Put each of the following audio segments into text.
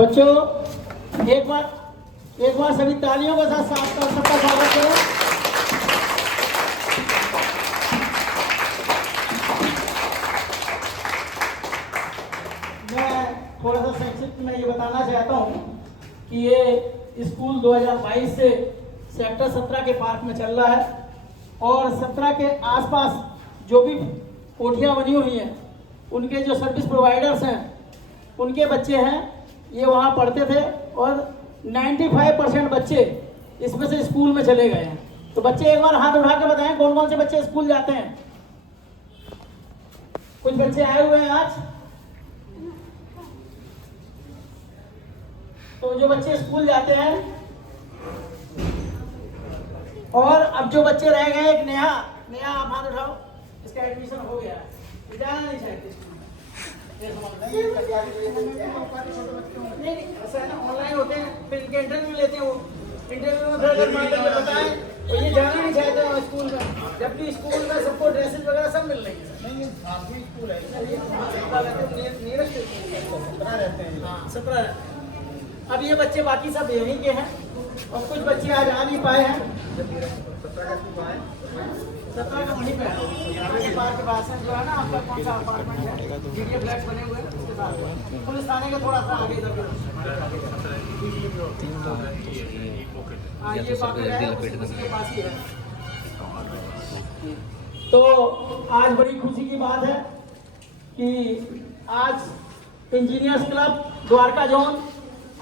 बच्चों एक बार सभी तालियों के साथ सबका स्वागत करें। मैं थोड़ा सा संक्षिप्त में ये बताना चाहता हूँ कि ये स्कूल 2022 से सेक्टर 17 के पार्क में चल रहा है और 17 के आसपास जो भी कोठियाँ बनी हुई हैं उनके जो सर्विस प्रोवाइडर्स हैं उनके बच्चे हैं, ये वहाँ पढ़ते थे और 95% बच्चे इसमें से स्कूल में चले गए हैं। तो बच्चे एक बार हाथ उठा के बताएं कौन कौन से बच्चे स्कूल जाते हैं। कुछ बच्चे आए हुए हैं आज, तो जो बच्चे स्कूल जाते हैं और अब जो बच्चे रह गए, एक नया आप हाथ उठाओ, इसका एडमिशन हो गया है, जाना नहीं चाहते स्कूल में। नहीं ऐसा है ना, ऑनलाइन होते हैं, फिर इनके इंटरव्यू लेते हैं, वो इंटरव्यू में फिर अगर मान लीजिए बताएं तो ये जाना नहीं चाहते हैं स्कूल में, जबकि स्कूल में सबको ड्रेसेस वगैरह सब मिल रही है। नहीं आपकी स्कूल है, हाँ 17। अब ये बच्चे बाकी सब यहीं के हैं और कुछ बच्चे आज आ नहीं पाए हैं। 17 का वहीं पे है, पार्क के पास है, जो है ना आपका कौन सा अपार्टमेंट है, जीडीए फ्लैट बने हुए हैं उसके साथ, पुलिस थाने के थोड़ा सा आगे इधर ये उसके पास ही है। तो आज बड़ी खुशी की बात है कि आज इंजीनियर्स क्लब द्वारका जोन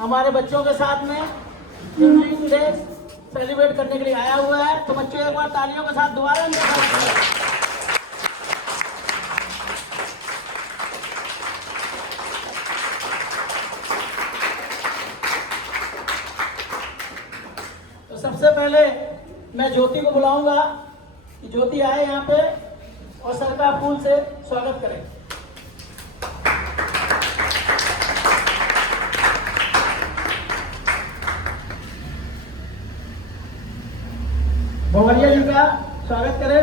हमारे बच्चों के साथ में इंजीनियरिंग डे सेलिब्रेट करने के लिए आया हुआ है। तो बच्चों एक बार तालियों के साथ दोबारा तो सबसे पहले मैं ज्योति को बुलाऊंगा कि ज्योति आए यहाँ पे और सर का फूल से स्वागत करें। भवरिया जी का स्वागत करें।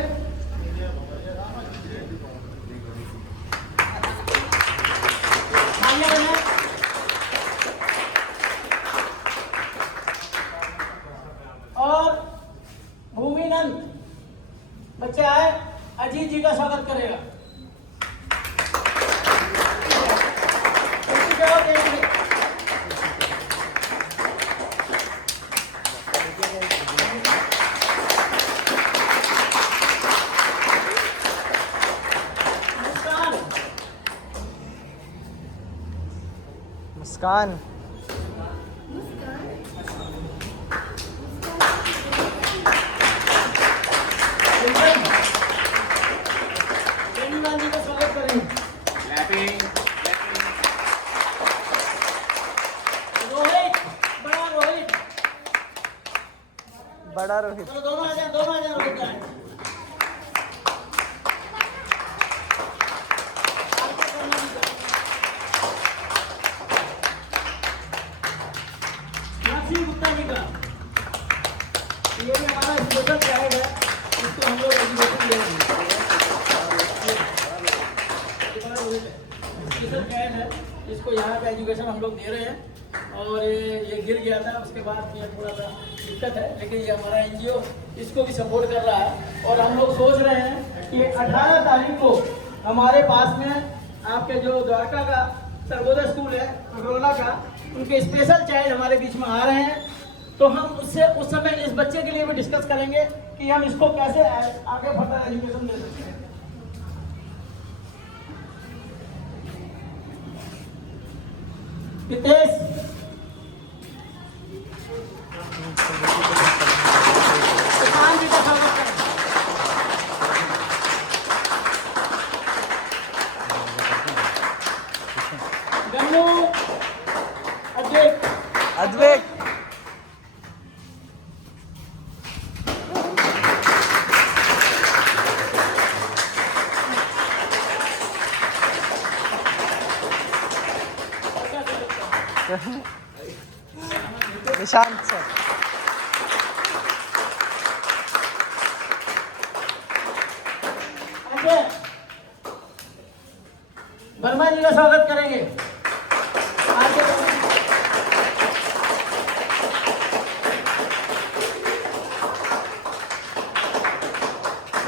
और भूमिनंद बच्चे आए, अजीत जी का स्वागत करेगा। मुस्कान जी का स्वागत करें। रोहित, बड़ा रोहित तो दोनों आ जाए रोहित जाए। गुप्ता जी का ये भी हमारा स्पेशल गाइड है, इसको हम लोग एजुकेशन दे रहे हैं। स्पेशल गाइड है, इसको यहाँ पे एजुकेशन हम लोग दे रहे हैं और ये गिर गया था, उसके बाद ये थोड़ा सा दिक्कत है, लेकिन ये हमारा एनजीओ इसको भी सपोर्ट कर रहा है। और हम लोग सोच रहे हैं कि 18 तारीख को हमारे पास में आपके जो द्वारका का सर्वोदय स्कूल है अग्रोला का, उनके स्पेशल चाइल्ड हमारे बीच में आ रहे हैं। तो हम उससे उस समय इस बच्चे के लिए भी डिस्कस करेंगे कि हम इसको कैसे आगे फर्दर एजुकेशन दे सकते हैं। हितेश किसान जी का स्वागत करें। गन्नू अद्वैत निशांत सर वर्मा जी का स्वागत करेंगे।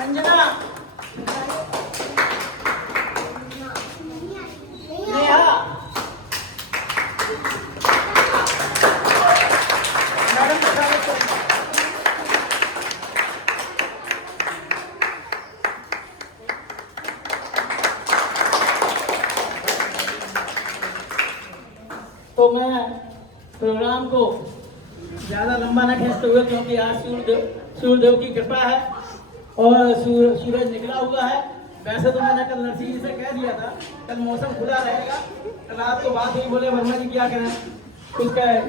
अंजना, नेहा, मैडम का स्वागत करें। तो मैं प्रोग्राम को ज़्यादा लंबा न खींचते हुए, क्योंकि आज सूर्यदेव की कृपा है और सूरज निकला हुआ है। वैसे तो मैंने कल नरसिंह जी से कह दिया था कल मौसम खुला रहेगा, कल रात को बात हुई, बोले वर्मा जी क्या करें, कुछ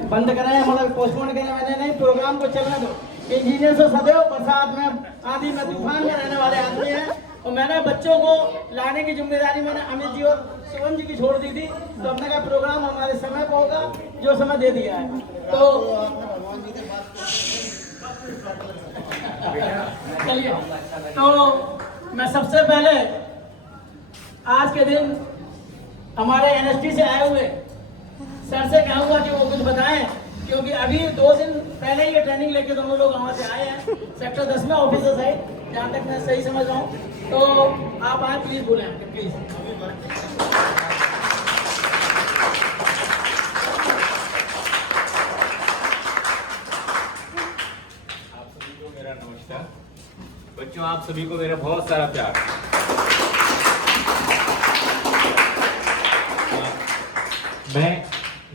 बंद करें, मतलब पोस्टपोन करें। मैंने नहीं, प्रोग्राम को चलने दो। इंजीनियर से सदैव बरसात में, आंधी में, तूफान में रहने वाले आदमी हैं और मैंने बच्चों को लाने की जिम्मेदारी मैंने अमित जी और शिवम जी की छोड़ दी थी। तो अपने का प्रोग्राम हमारे समय पर होगा, जो समय दे दिया है। तो चलिए, तो मैं सबसे पहले आज के दिन हमारे एनएसटी से आए हुए सर से कहूँगा कि वो कुछ बताएं, क्योंकि अभी 2 दिन पहले ये ट्रेनिंग लेके दोनों लोग वहाँ से आए हैं, सेक्टर 10 में ऑफिसर्स है, जहाँ तक मैं सही समझ रहा हूँ। तो आप आए, प्लीज बोले प्लीज। मेरा नमस्कार बच्चों, आप सभी को मेरा बहुत सारा प्यार।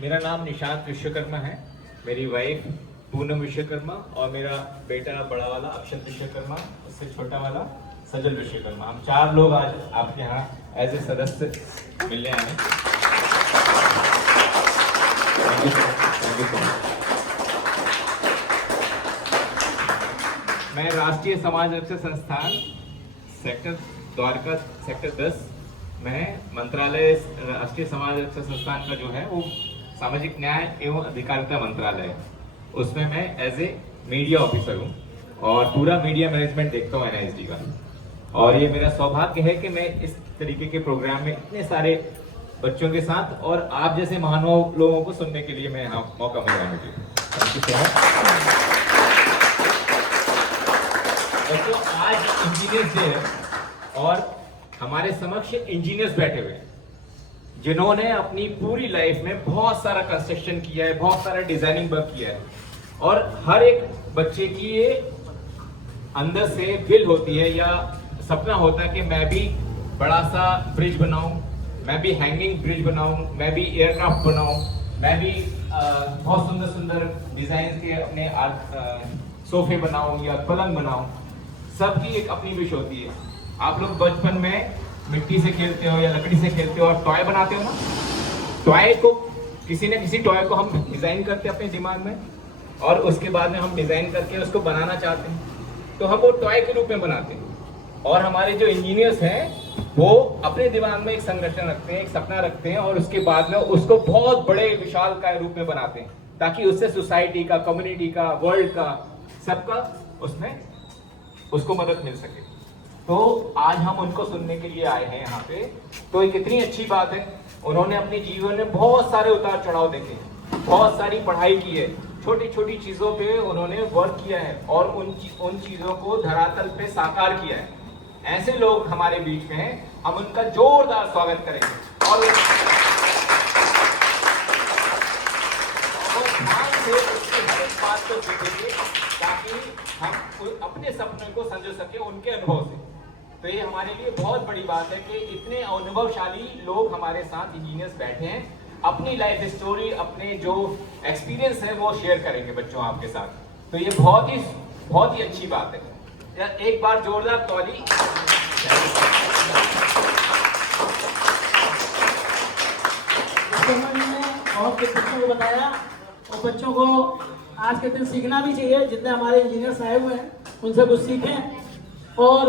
मेरा नाम निशांत विश्वकर्मा है, मेरी वाइफ पूनम विश्वकर्मा और मेरा बेटा बड़ा वाला अक्षत विश्वकर्मा, उससे छोटा वाला सजल विश्वकर्मा। हम 4 लोग आज आपके यहाँ एज ए सदस्य मिलने आए हैं। मैं राष्ट्रीय समाज रक्षा संस्थान सेक्टर द्वारका सेक्टर 10 में मंत्रालय, राष्ट्रीय समाज रक्षा संस्थान का जो है वो सामाजिक न्याय एवं अधिकारिता मंत्रालय है, उसमें मैं एज ए मीडिया ऑफिसर हूँ और पूरा मीडिया मैनेजमेंट देखता हूँ एनआईएसडी का। और ये मेरा सौभाग्य है कि मैं इस तरीके के प्रोग्राम में इतने सारे बच्चों के साथ और आप जैसे महानुभाव लोगों को सुनने के लिए मैं यहाँ मौका मिल रहा मुझे। Thank you so much. बच्चों, आज इंजीनियर्स डे है और हमारे समक्ष इंजीनियर्स बैठे हुए हैं जिन्होंने अपनी पूरी लाइफ में बहुत सारा कंस्ट्रक्शन किया है, बहुत सारा डिजाइनिंग वर्क किया है और हर एक बच्चे की ये अंदर से विल होती है या सपना होता है कि मैं भी बड़ा सा ब्रिज बनाऊं, मैं भी हैंगिंग ब्रिज बनाऊं, मैं भी एयरक्राफ्ट बनाऊं, मैं भी बहुत सुंदर सुंदर डिजाइन के अपने सोफे बनाऊं या पलंग बनाऊं। सबकी एक अपनी विश होती है। आप लोग बचपन में मिट्टी से खेलते हो या लकड़ी से खेलते हो और टॉय बनाते हो ना, टॉय को किसी न किसी टॉय को हम डिजाइन करते हैं अपने दिमाग में और उसके बाद में हम डिजाइन करके उसको बनाना चाहते हैं तो हम वो टॉय के रूप में बनाते हैं। और हमारे जो इंजीनियर्स हैं वो अपने दिमाग में एक संगठन रखते हैं, एक सपना रखते हैं और उसके बाद में उसको बहुत बड़े विशालकाय रूप में बनाते हैं ताकि उससे सोसाइटी का, कम्युनिटी का, वर्ल्ड का, सबका उसमें उसको मदद मिल सके। तो आज हम उनको सुनने के लिए आए हैं यहाँ पे। तो एक कितनी अच्छी बात है, उन्होंने अपने जीवन में बहुत सारे उतार चढ़ाव देखे, बहुत सारी पढ़ाई की है, छोटी छोटी चीजों पे उन्होंने वर्क किया है और उन चीजों को धरातल पे साकार किया है। ऐसे लोग हमारे बीच में हैं, हम उनका जोरदार स्वागत करेंगे और ध्यान से उसकी हर एक बात को देखेंगे ताकि हम अपने सपने को समझ सके उनके अनुभव से। तो ये हमारे लिए बहुत बड़ी बात है कि इतने अनुभवशाली लोग हमारे साथ इंजीनियर्स बैठे हैं, अपनी लाइफ स्टोरी, अपने जो एक्सपीरियंस है वो शेयर करेंगे बच्चों आपके साथ। तो ये बहुत ही अच्छी बात है। एक बार जोरदार ताली। और बच्चों को बताया और बच्चों को आज के दिन सीखना भी चाहिए, जितने हमारे इंजीनियर्स आए हुए हैं उनसे कुछ सीखें। और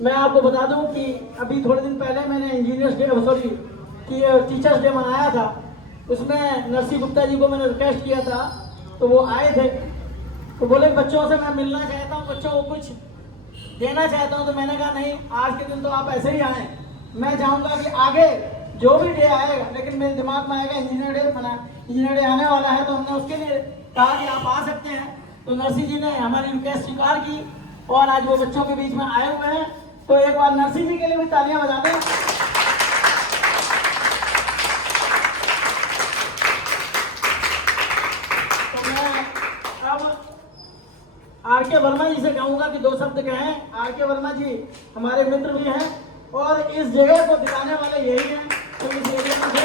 मैं आपको बता दूं कि अभी थोड़े दिन पहले मैंने इंजीनियर्स डे टीचर्स डे मनाया था, उसमें नरसिंह गुप्ता जी को मैंने रिक्वेस्ट किया था तो वो आए थे। तो बोले बच्चों से मैं मिलना चाहता हूँ, बच्चों को कुछ देना चाहता हूँ। तो मैंने कहा नहीं, आज के दिन तो आप ऐसे ही आए, मैं चाहूँगा कि आगे जो भी डे आएगा, लेकिन मेरे दिमाग में आएगा इंजीनियर डे आने वाला है तो हमने उसके लिए कहा कि आप आ सकते हैं। तो नरसिंह जी ने हमारी रिक्वेस्ट स्वीकार की और आज वो बच्चों के बीच में आए हुए हैं। तो एक बार नरसिंह जी के लिए भी तालियां बजा दें। तो मैं अब आर.के. वर्मा जी से कहूंगा कि 2 शब्द कहें। आर.के. वर्मा जी हमारे मित्र भी हैं और इस जगह को दिखाने वाले यही हैं। तो इस एरिया में से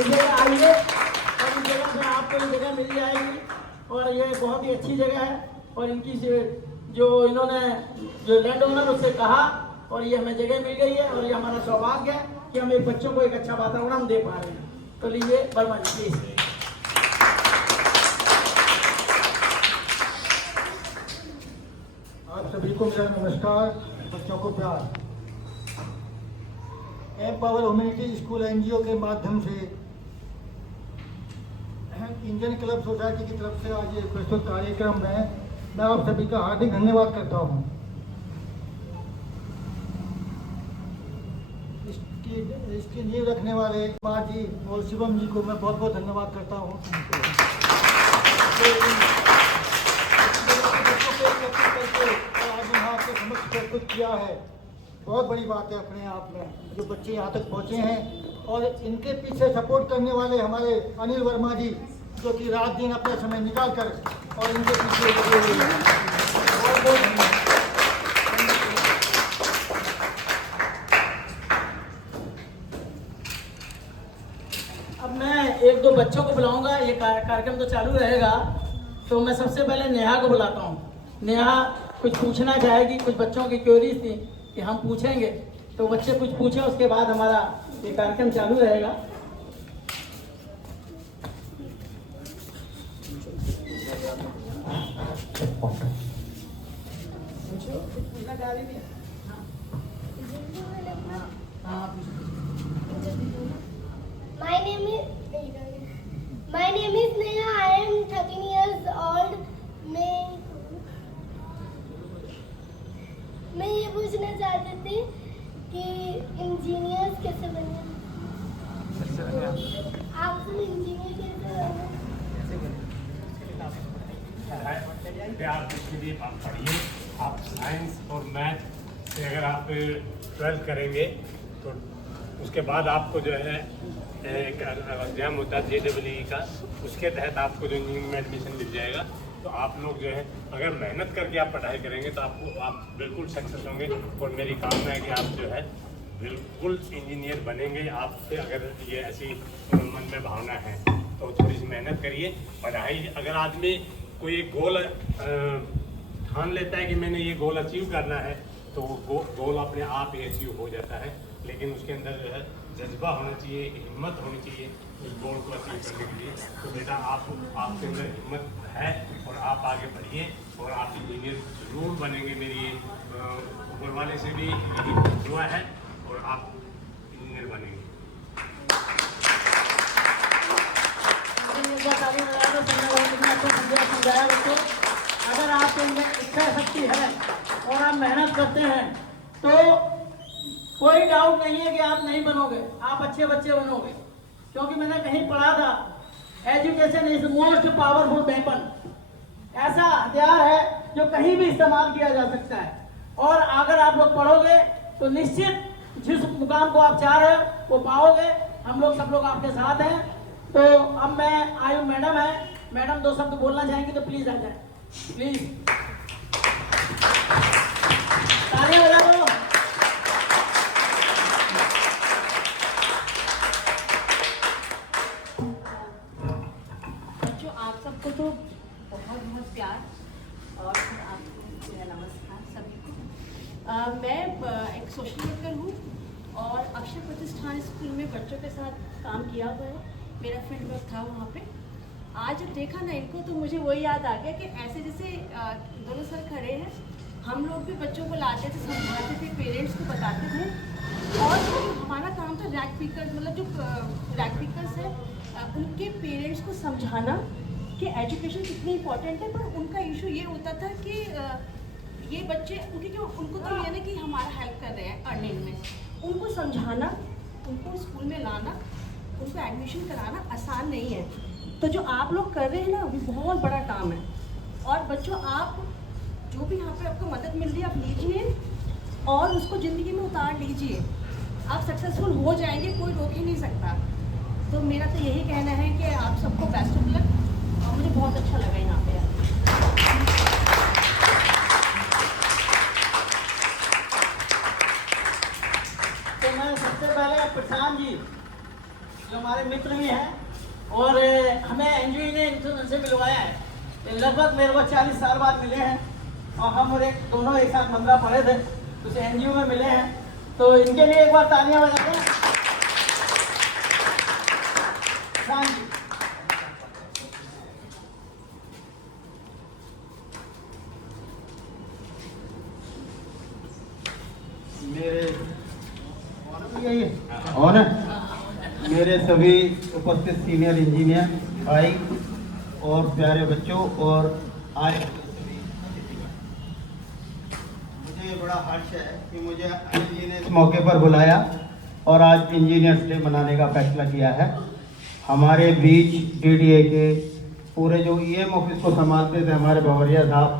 इस जगह आइए और इस जगह से आपको ये जगह मिल जाएगी और ये बहुत ही अच्छी जगह है। और इनकी से जो इन्होंने जो लैंड ओनर उससे कहा और ये हमें जगह मिल गई है और ये हमारा सौभाग्य है कि हम एक बच्चों को एक अच्छा वातावरण दे पा रहे हैं। तो लीजिए वर्मा जी प्लीज। आप सभी को मेरा नमस्कार, बच्चों को प्यार। एम्पावर ह्यूमैनिटी स्कूल एनजीओ के माध्यम से इंडियन क्लब सोसाइटी की तरफ से आज ये प्रस्तुत कार्यक्रम में मैं आप सभी का हार्दिक धन्यवाद करता हूँ। इसकी नींव रखने वाले कुमार जी और शिवम जी को मैं बहुत बहुत धन्यवाद करता हूँ। आज यहाँ के समक्ष प्रस्तुत किया है, बहुत बड़ी बात है अपने आप में जो बच्चे यहाँ तक पहुँचे हैं। और इनके पीछे सपोर्ट करने वाले हमारे अनिल वर्मा जी जो कि रात दिन अपना समय निकाल कर और इनके पीछे लगे हुए हैं। बहुत बहुत धन्यवाद। अब मैं 1-2 बच्चों को बुलाऊंगा। ये कार्यक्रम तो चालू रहेगा। तो मैं सबसे पहले नेहा को बुलाता हूँ। नेहा कुछ पूछना चाहेगी, कुछ बच्चों की क्वेरीज थी कि हम पूछेंगे, तो बच्चे कुछ पूछें, उसके बाद हमारा ये कार्यक्रम चालू रहेगा। My name is Neha. I am 13 years old. मैं ये पूछना चाहती थी कि इंजीनियर्स कैसे बने? आप सब इंजीनियर कैसे बने? आप इसके लिए आप पढ़िए। आप साइंस और मैथ से अगर आप 12th करेंगे तो उसके बाद आपको जो है एक एग्जाम होता है JEE का, उसके तहत आपको जो इंजीनियरिंग में एडमिशन मिल जाएगा। तो आप लोग जो है अगर मेहनत करके आप पढ़ाई करेंगे तो आप बिल्कुल सक्सेस होंगे। और मेरी कामना है कि आप जो है बिल्कुल इंजीनियर बनेंगे। आपसे अगर ये ऐसी मन में भावना है तो थोड़ी सी मेहनत करिए। पढ़ाई अगर आदमी कोई एक गोल ठान लेता है कि मैंने ये गोल अचीव करना है तो वो गोल अपने आप ही अचीव हो जाता है। लेकिन उसके अंदर जो है जज्बा होना चाहिए, हिम्मत होनी चाहिए उस गोल को अचीव करने के लिए। तो बेटा आपके अंदर हिम्मत है और आप आगे बढ़िए और आप इंजीनियर जरूर बनेंगे। मेरी ऊपर वाले से भी यही दुआ है और आप इंजीनियर बनेंगे। अगर आपके अंदर इच्छा शक्ति है और आप मेहनत करते हैं तो कोई डाउट नहीं है कि आप नहीं बनोगे, आप अच्छे बच्चे बनोगे। क्योंकि मैंने कहीं पढ़ा था education is most powerful weapon. ऐसा हथियार है जो कहीं भी इस्तेमाल किया जा सकता है। और अगर आप लोग पढ़ोगे तो निश्चित जिस मुकाम को आप चाह रहे हो वो पाओगे। हम लोग सब लोग आपके साथ हैं। तो अब मैं आयु मैडम है, मैडम 2 शब्द बोलना चाहेंगी तो प्लीज आ जाए, प्लीज तालियां बजा दो। बच्चों आप सबको तो बहुत बहुत प्यार और आपको मेरा नमस्कार सभी को। मैं एक सोशल वर्कर हूँ और अक्षर प्रतिष्ठान स्कूल में बच्चों के साथ काम किया हुआ है। मेरा फील्ड वर्क था वहाँ पे। आज जब देखा ना इनको तो मुझे वही याद आ गया कि ऐसे जैसे दोनों सर खड़े हैं, हम लोग भी बच्चों को लाते थे, समझाते थे, पेरेंट्स को बताते थे। और जो हमारा काम था रैक पिकर्स, मतलब जो रैक पिकर्स है उनके पेरेंट्स को समझाना कि एजुकेशन कितनी इंपॉर्टेंट है। पर उनका इशू ये होता था कि ये बच्चे उनको तो ये ना कि हमारा हेल्प कर रहे हैं अर्निंग में, उनको समझाना, उनको स्कूल में लाना, उनको एडमिशन कराना आसान नहीं है। तो जो आप लोग कर रहे हैं ना अभी बहुत बड़ा काम है। और बच्चों आप जो भी यहाँ पे आपको मदद मिल रही है आप लीजिए और उसको ज़िंदगी में उतार लीजिए। आप सक्सेसफुल हो जाएंगे, कोई रोक ही नहीं सकता। तो मेरा तो यही कहना है कि आप सबको बेस्ट ऑफ लक और मुझे बहुत अच्छा लगा यहाँ पे आके। तो मैं सबसे पहले प्रशांत जी जो हमारे मित्र भी हैं और हमें एनजीओ ने इनसे मिलवाया है, ये लगभग मेरे को 40 साल बाद मिले हैं और हम और एक दोनों एक साथ मंदरा पढ़े थे, उस एनजीओ में मिले हैं। तो इनके लिए एक बार तालियां बजाते हैं। प्रशांत जी मेरे सभी उपस्थित सीनियर इंजीनियर भाई और प्यारे बच्चों और आए, मुझे बड़ा हर्ष है कि मुझे अनिल जी ने इस मौके पर बुलाया और आज इंजीनियर्स डे मनाने का फैसला किया है। हमारे बीच डीडीए के पूरे जो ईएम ऑफिस को संभालते थे हमारे भवरिया साहब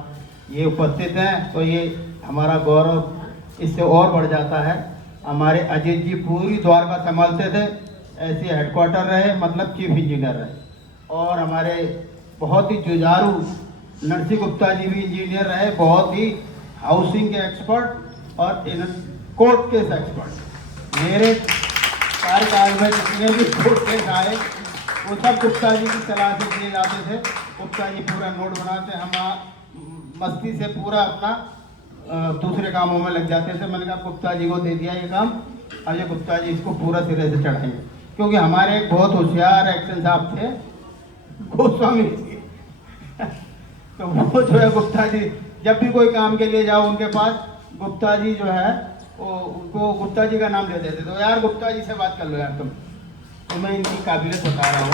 ये उपस्थित हैं, तो ये हमारा गौरव इससे और बढ़ जाता है। हमारे अजीत जी पूरी द्वारका संभालते थे, ऐसे हेडक्वार्टर रहे, मतलब चीफ इंजीनियर रहे। और हमारे बहुत ही जुझारू नरसी गुप्ता जी भी इंजीनियर रहे, बहुत ही हाउसिंग के एक्सपर्ट और कोर्ट केस एक्सपर्ट। मेरे कार्यकाल में जितने भी कोर्ट केस आए वो सब गुप्ता जी की सलाह से किए जाते थे। गुप्ता जी पूरा नोट बनाते, हम मस्ती से पूरा अपना दूसरे कामों में लग जाते थे। मैंने कहा गुप्ता जी को दे दिया ये काम, अब ये गुप्ता जी इसको पूरा सिरे से चढ़ाएंगे, क्योंकि हमारे एक बहुत होशियार एक्शन साहब थे गोस्वामी जी तो वो जो है गुप्ता जी जब भी कोई काम के लिए जाओ उनके पास, गुप्ता जी जो है वो उनको गुप्ता जी का नाम दे देते, तो यार गुप्ता जी से बात कर लो यार तुम। तो मैं इनकी काबिलियत बता रहा हूँ।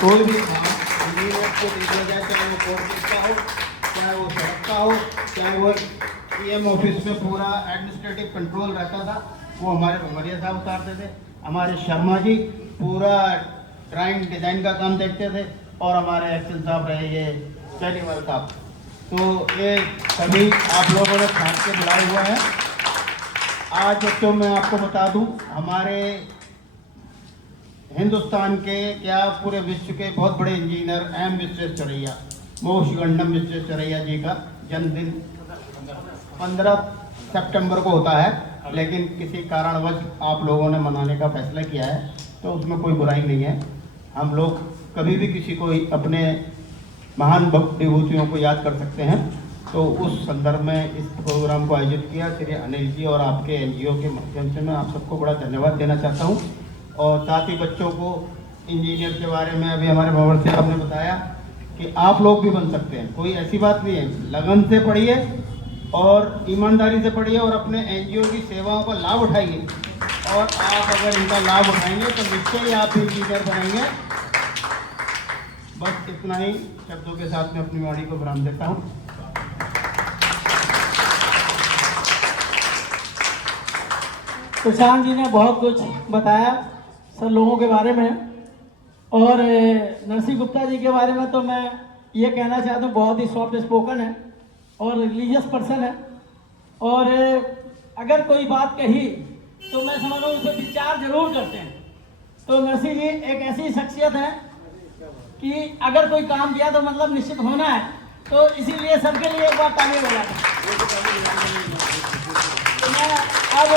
कोई भी काम इंजीनियर को दे दिया जाए, चाहे वो कोर्ट का हो, चाहे वो सड़क का हो, चाहे वो ईएम ऑफिस में पूरा एडमिनिस्ट्रेटिव कंट्रोल रहता था, वो हमारे भवरिया साहब उतारते थे। हमारे शर्मा जी पूरा ड्राइंग डिज़ाइन का काम देखते थे और हमारे एक्शन साहब रहे ये पेरीवाल साहब। तो ये सभी आप लोगों ने छाट के बुलाए हुए हैं। आज बच्चों मैं आपको बता दूं, हमारे हिंदुस्तान के क्या पूरे विश्व के बहुत बड़े इंजीनियर एम विश्वेश्वरैया, मोक्षगंडम विश्वेश्वरैया जी का जन्मदिन 15 सितंबर को होता है, लेकिन किसी कारणवश आप लोगों ने मनाने का फैसला किया है, तो उसमें कोई बुराई नहीं है। हम लोग कभी भी किसी को अपने महान विभूतियों को याद कर सकते हैं। तो उस संदर्भ में इस प्रोग्राम को आयोजित किया श्री अनिल जी और आपके एनजीओ के माध्यम से मैं आप सबको बड़ा धन्यवाद देना चाहता हूं। और साथ ही बच्चों को इंजीनियर के बारे में अभी हमारे भंवर साहब ने बताया कि आप लोग भी बन सकते हैं, कोई ऐसी बात नहीं है। लगन से पढ़िए और ईमानदारी से पढ़िए और अपने एनजीओ की सेवाओं का लाभ उठाइए, और आप अगर इनका लाभ उठाएंगे तो निश्चय ही आप इंजीनियर बनेंगे। बस इतना ही शब्दों के साथ मैं अपनी वाणी को विराम देता हूँ। प्रशांत जी ने बहुत कुछ बताया सब लोगों के बारे में, और नरसी गुप्ता जी के बारे में तो मैं ये कहना चाहता हूँ बहुत ही सॉफ्ट स्पोकन है और रिलीजियस पर्सन है, और अगर कोई बात कही तो मैं समझ रहा हूँ उसे विचार जरूर करते हैं। तो नरसी जी एक ऐसी शख्सियत है कि अगर कोई काम किया तो मतलब निश्चित होना है, तो इसीलिए सबके लिए एक बार ताली बजाते हैं। तो मैं अब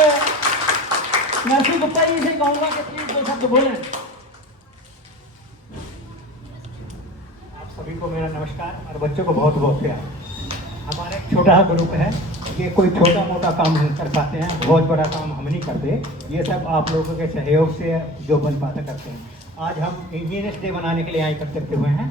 नरसी गुप्ता जी से कहूँगा कि प्लीज 2 शब्द बोलें। आप सभी को मेरा नमस्कार और बच्चों को बहुत बहुत प्यार। हमारा एक छोटा ग्रुप है, ये कोई छोटा मोटा काम नहीं कर पाते हैं, बहुत बड़ा काम हम नहीं करते, ये सब आप लोगों के सहयोग से जो बन पाता करते हैं। आज हम इंजीनियर्स डे मनाने के लिए यहाँ एकत्रित हुए हैं।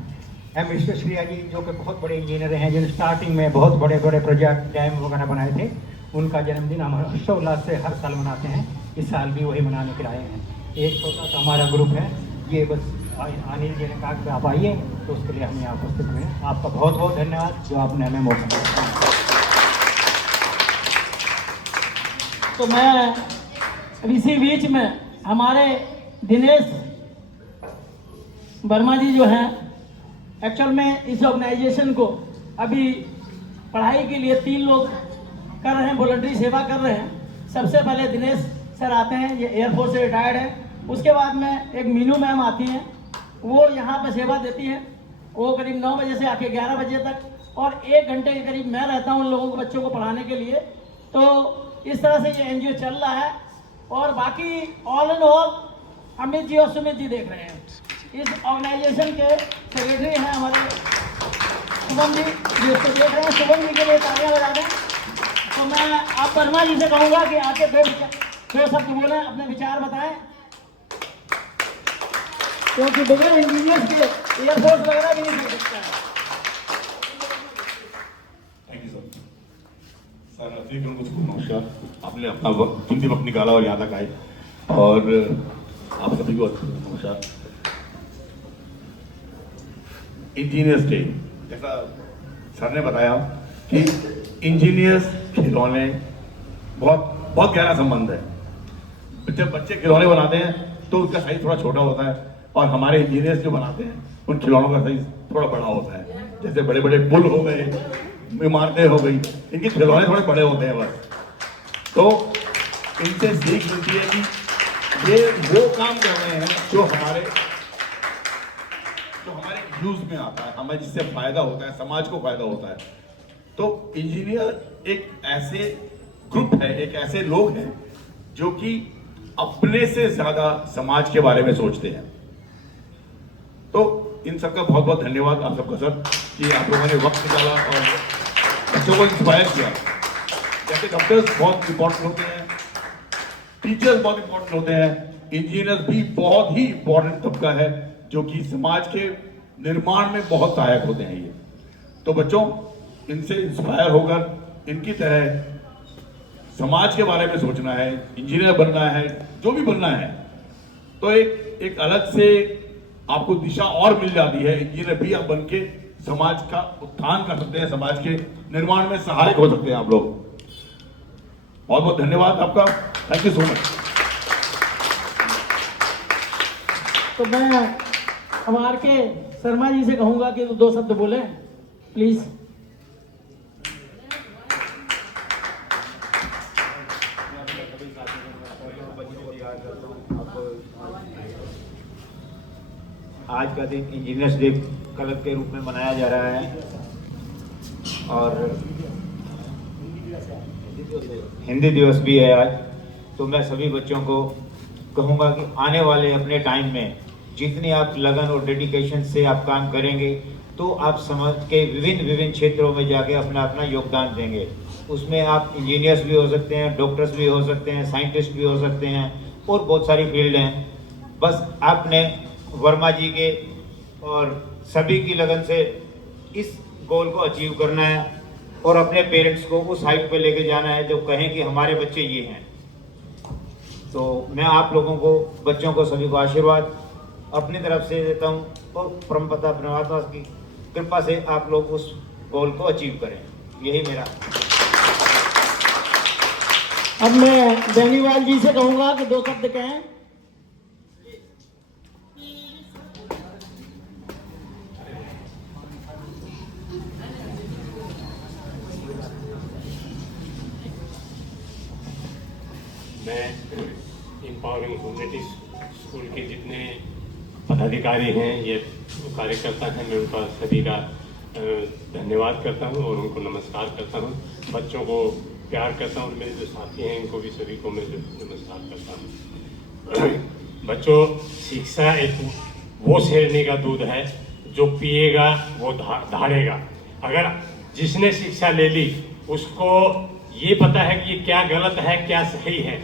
एम विश्वेश्वरैया जी जो कि बहुत बड़े इंजीनियर हैं, जिन स्टार्टिंग में बहुत बड़े बड़े प्रोजेक्ट डैम वगैरह बनाए थे, उनका जन्मदिन हम हर्षोल्लास से हर साल मनाते हैं। इस साल भी वही मनाने के लिए आए हैं। एक छोटा सा हमारा ग्रुप है, ये बस अनिल जी ने कहा कि आप आइए, तो उसके लिए हम यहाँ उपस्थित हुए हैं। आपका बहुत बहुत धन्यवाद जो आपने हमें मौका दिया। तो मैं अब इसी बीच में हमारे दिनेश वर्मा जी जो हैं, एक्चुअल में इस ऑर्गेनाइजेशन को अभी पढ़ाई के लिए 3 लोग कर रहे हैं, वॉलंटरी सेवा कर रहे हैं। सबसे पहले दिनेश सर आते हैं, ये एयरफोर्स से रिटायर्ड है। उसके बाद में एक मीनू मैम आती हैं, वो यहाँ पर सेवा देती हैं। वो करीब 9 बजे से आके 11 बजे तक, और 1 घंटे के करीब मैं रहता हूँ उन लोगों को, बच्चों को पढ़ाने के लिए। तो इस तरह से ये एनजीओ चल रहा है। और बाकी all and all Amit ji और सुमित जी देख रहे हैं। इस ऑर्गेनाइजेशन के सेक्रेटरी हैं हमारे शुभम जी, इसको देख रहे हैं। शुभम जी के लिए तालियां बजा दें। तो मैं आप वर्मा जी से कहूँगा कि आके 2 शब्द बोलें, अपने विचार बताएं, क्योंकि बगैर इंजीनियर्स के एयरफोर्स वगैरह भी नहीं कर सकता है। Thank you sir. मुझको नमस्कार। आपने अपना कीमती वक्त निकाला और यहाँ तक आए, और आप सभी को नमस्कार। इंजीनियर्स डे, जैसा सर ने बताया कि इंजीनियर्स खिलौने बहुत गहरा संबंध है। जब बच्चे खिलौने बनाते हैं तो उसका साइज थोड़ा छोटा होता है, और हमारे इंजीनियर्स जो बनाते हैं उन खिलौनों का साइज थोड़ा बड़ा होता है। जैसे बड़े बड़े पुल हो गए, इमारतें हो गई, इनके खिलौने थोड़े बड़े होते हैं बस। तो इनसे सीख मिलती है कि ये वो काम कर रहे हैं जो हमारे यूज में आता है, हमें जिससे फायदा होता है, समाज को फायदा होता है। तो इंजीनियर एक ऐसे ग्रुप है, एक ऐसे लोग हैं जो कि अपने से ज्यादा समाज के बारे में सोचते हैं। तो इन सबका बहुत बहुत धन्यवाद आप सबका सर, कि आप लोगों ने वक्त निकाला और बच्चों को इंस्पायर किया। जैसे डॉक्टर्स बहुत इंपॉर्टेंट होते हैं, टीचर्स बहुत इंपॉर्टेंट होते हैं, इंजीनियर्स भी बहुत ही इंपॉर्टेंट तबका है जो कि समाज के निर्माण में बहुत सहायक होते हैं ये। तो बच्चों, इनसे इंस्पायर होकर इनकी तरह समाज के बारे में सोचना है, इंजीनियर बनना है, जो भी बनना है, तो एक अलग से आपको दिशा और मिल जाती है। इंजीनियर भी आप बन के समाज का उत्थान कर सकते हैं, समाज के निर्माण में सहायक हो सकते हैं आप लोग। बहुत बहुत धन्यवाद आपका, थैंक यू सो मच। तो मैं हमारे के शर्मा जी से कहूंगा कि 2 शब्द बोले प्लीज। आज का दिन इंजीनियर्स डे क्लब के रूप में मनाया जा रहा है, और हिंदी दिवस भी है आज। तो मैं सभी बच्चों को कहूँगा कि आने वाले अपने टाइम में जितनी आप लगन और डेडिकेशन से आप काम करेंगे तो आप समाज के विभिन्न क्षेत्रों में जाके अपना योगदान देंगे। उसमें आप इंजीनियर्स भी हो सकते हैं, डॉक्टर्स भी हो सकते हैं, साइंटिस्ट भी हो सकते हैं, और बहुत सारी फील्ड हैं। बस आपने वर्मा जी के और सभी की लगन से इस गोल को अचीव करना है, और अपने पेरेंट्स को उस हाइट पे लेके जाना है जो कहें कि हमारे बच्चे ये हैं। तो मैं आप लोगों को, बच्चों को, सभी को आशीर्वाद अपनी तरफ से देता हूँ, और परमपिता परमात्मा की कृपा से आप लोग उस गोल को अचीव करें, यही मेरा। अब मैं बेनीवाल जी से कहूँगा कि 2 शब्द कहें। मैं एम्पावरिंग ह्यूमैनिटीज स्कूल के जितने पदाधिकारी हैं, ये कार्यकर्ता हैं, मैं उनका सभी का धन्यवाद करता हूं और उनको नमस्कार करता हूं। बच्चों को प्यार करता हूं, मेरे जो साथी हैं इनको भी सभी को मैं नमस्कार करता हूं। बच्चों, शिक्षा एक वो शेरनी का दूध है जो पिएगा वो धाड़ेगा। अगर जिसने शिक्षा ले ली उसको ये पता है कि ये क्या गलत है क्या सही है,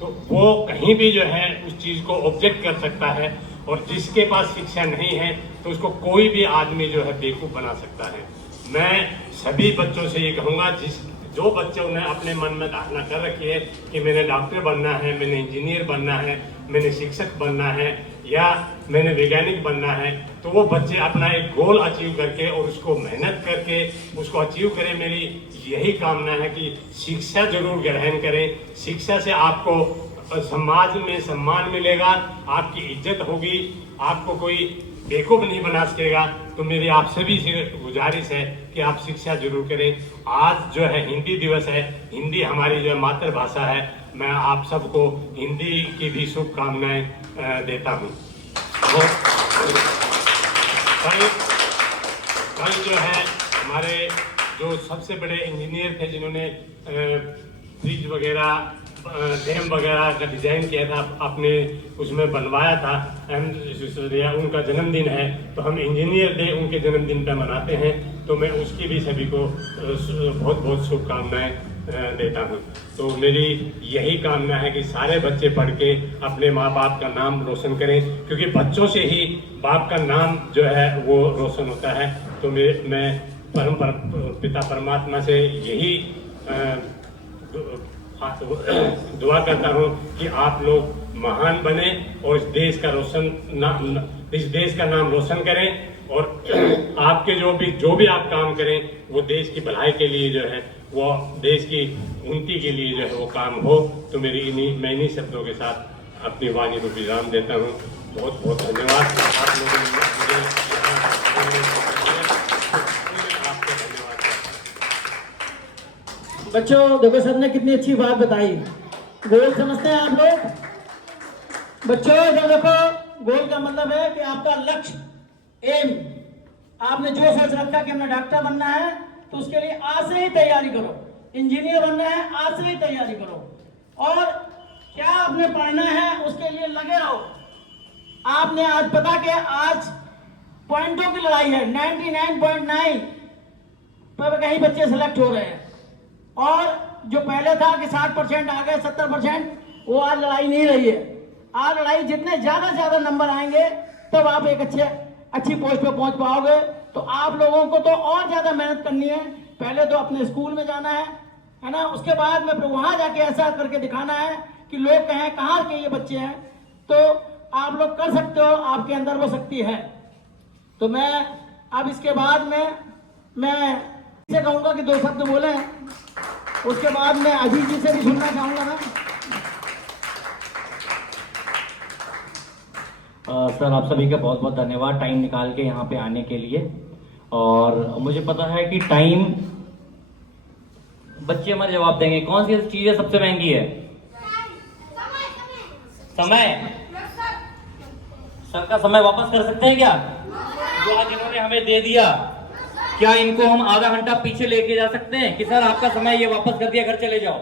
तो वो कहीं भी जो है उस चीज़ को ऑब्जेक्ट कर सकता है। और जिसके पास शिक्षा नहीं है तो उसको कोई भी आदमी जो है बेवकूफ़ बना सकता है। मैं सभी बच्चों से ये कहूँगा, जो बच्चों ने अपने मन में धारणा कर रखी है कि मैंने डॉक्टर बनना है, मैंने इंजीनियर बनना है, मैंने शिक्षक बनना है, या मैंने वैज्ञानिक बनना है, तो वो बच्चे अपना एक गोल अचीव करके और उसको मेहनत करके उसको अचीव करें। मेरी यही कामना है कि शिक्षा जरूर ग्रहण करें। शिक्षा से आपको समाज में सम्मान मिलेगा, आपकी इज्जत होगी, आपको कोई बेवकूफ़ नहीं बना सकेगा। तो मेरी आप सभी से गुजारिश है कि कि आप शिक्षा जरूर करें। आज जो है हिंदी दिवस है, हिंदी हमारी जो है मातृभाषा है। मैं आप सबको हिंदी की भी शुभकामनाएं देता हूँ। कल जो है हमारे जो सबसे बड़े इंजीनियर थे जिन्होंने ब्रिज वगैरह डैम वगैरह का डिजाइन किया था, अपने उसमें बनवाया था, उनका जन्मदिन है, तो हम इंजीनियर डे उनके जन्मदिन पर मनाते हैं। तो मैं उसकी भी सभी को बहुत बहुत शुभकामनाएं देता हूं। तो मेरी यही कामना है कि सारे बच्चे पढ़ के अपने माँ बाप का नाम रोशन करें, क्योंकि बच्चों से ही बाप का नाम जो है वो रोशन होता है। तो मैं पिता परमात्मा से यही दुआ करता हूँ कि आप लोग महान बने और इस देश का नाम रोशन करें, और आपके जो भी आप काम करें वो देश की भलाई के लिए जो है, वो देश की उन्नति के लिए जो है वो काम हो। तो मैं इन्हीं शब्दों के साथ अपनी वाणी को विराम देता हूँ। बहुत बहुत धन्यवाद आप लोगों ने मुझे आपको धन्यवाद। बच्चों देखो, सर ने कितनी अच्छी बात बताई। गोल समझते हैं आप लोग? बच्चों इधर देखो, गोल का मतलब है कि आपका लक्ष्य, एम, आपने जो सोच रखा कि हमें डॉक्टर बनना है, तो उसके लिए आज से ही तैयारी करो। इंजीनियर बनना है, आज से ही तैयारी करो। और क्या आपने पढ़ना है उसके लिए लगे रहो। आपने आज पता कि आज पॉइंटों की लड़ाई है, 99.9 पर कहीं बच्चे सेलेक्ट हो रहे हैं, और जो पहले था कि 60% आ गए, 70%, वो आज लड़ाई नहीं रही है। आज लड़ाई जितने ज्यादा नंबर आएंगे तब आप एक अच्छी पोस्ट पे पहुंच पाओगे। तो आप लोगों को तो और ज्यादा मेहनत करनी है। पहले तो अपने स्कूल में जाना है ना, उसके बाद में फिर वहां जाके ऐसा करके दिखाना है कि लोग कहें कहाँ के ये बच्चे हैं। तो आप लोग कर सकते हो, आपके अंदर वो शक्ति है। तो मैं अब इसके बाद में मैं इसे कहूंगा कि 2 शब्द बोले, उसके बाद मैं अजीत जी से भी सुनना चाहूंगा ना। सर आप सभी का बहुत बहुत धन्यवाद टाइम निकाल के यहाँ पे आने के लिए। और मुझे पता है कि टाइम, बच्चे हमारे जवाब देंगे, कौन सी चीजें सबसे महंगी है? समय। सर का समय वापस कर सकते हैं क्या? जो आज इन्होंने हमें दे दिया, क्या इनको हम आधा घंटा पीछे लेके जा सकते हैं कि सर आपका समय ये वापस कर दिया, घर चले जाओ?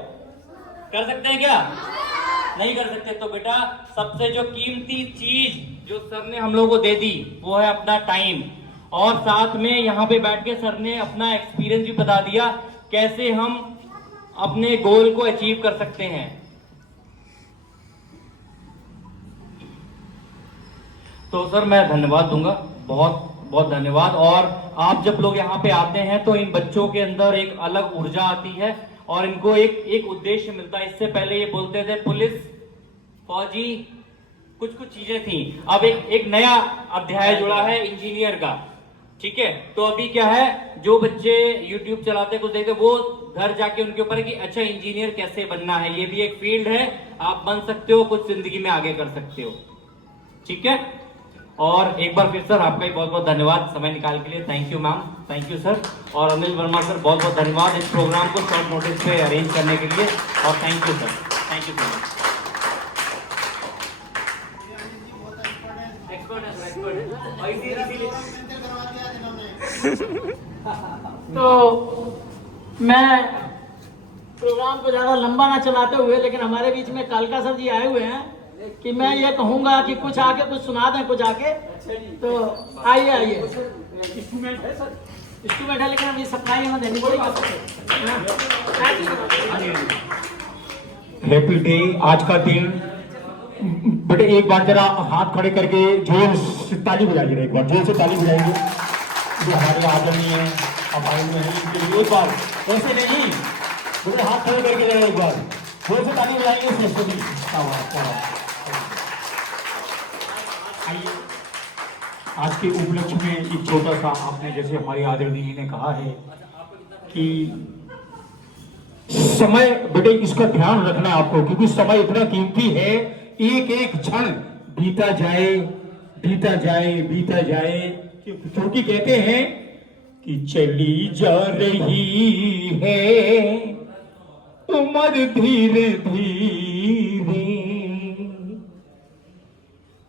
कर सकते हैं क्या? नहीं कर सकते। तो बेटा सबसे जो कीमती चीज जो सर ने हम लोगों को दे दी वो है अपना टाइम। और साथ में यहाँ पे बैठ के सर ने अपना एक्सपीरियंस भी बता दिया कैसे हम अपने गोल को अचीव कर सकते हैं। तो सर मैं धन्यवाद दूंगा, बहुत बहुत धन्यवाद। और आप जब लोग यहाँ पे आते हैं तो इन बच्चों के अंदर एक अलग ऊर्जा आती है और इनको एक उद्देश्य मिलता है। इससे पहले ये बोलते थे पुलिस, फौजी, कुछ चीजें थी। अब एक नया अध्याय जुड़ा है इंजीनियर का, ठीक है। तो अभी क्या है, जो बच्चे YouTube चलाते कुछ देखते, वो घर जाके उनके ऊपर है कि अच्छा इंजीनियर कैसे बनना है, ये भी एक फील्ड है, आप बन सकते हो, कुछ जिंदगी में आगे कर सकते हो, ठीक है। और एक बार फिर सर आपका ही बहुत बहुत धन्यवाद समय निकाल के लिए। Thank you ma'am, thank you sir. और अनिल वर्मा सर बहुत बहुत धन्यवाद इस प्रोग्राम को शॉर्ट नोटिस पे अरेंज करने के लिए। और thank you sir, thank you so much. तो मैं प्रोग्राम को ज्यादा लंबा ना चलाते हुए, लेकिन हमारे बीच में कालका सर जी आए हुए हैं कि मैं ये कहूंगा कि कुछ आके कुछ सुना दें, कुछ आके। तो आइए। इंस्ट्रूमेंट है सर, इंस्ट्रूमेंट है, लेकिन अभी सप्लाई हमें देनी पड़ेगी। हैप्पी डे आज का दिन। बेटे एक बार जरा हाथ खड़े करके जोर से ताली बजाइए, एक बार जोर से ताली बजाएंगे। जो हमारे आदरणीय हमारे इनके लिए एक बार ऐसे नहीं, बेटे हाथ खड़े करके जरा एक बार जोर से ताली बजाएंगे। आइए, आज के उपलक्ष्य में एक छोटा सा, आपने जैसे हमारे आदरणीय ने कहा है कि समय, बेटे इसका ध्यान रखना है आपको, क्योंकि समय इतना कीमती है। एक एक क्षण बीता जाए, क्योंकि कहते हैं कि चली जा रही है उम्र धीरे धीरे,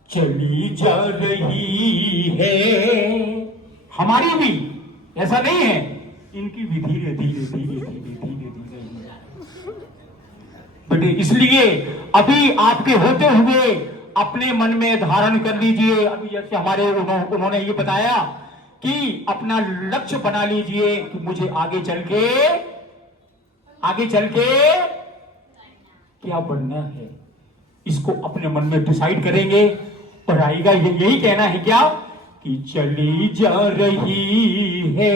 चली जा रही है। हमारी भी ऐसा नहीं है, इनकी भी धीरे धीरे धीरे धीरे धीरे धीरे। बेटे इसलिए अभी आपके होते हुए अपने मन में धारण कर लीजिए। अभी जैसे हमारे उन्होंने ये बताया कि अपना लक्ष्य बना लीजिए कि मुझे आगे चल के क्या बनना है, इसको अपने मन में डिसाइड करेंगे और आएगा। यही कहना है क्या कि चली जा रही है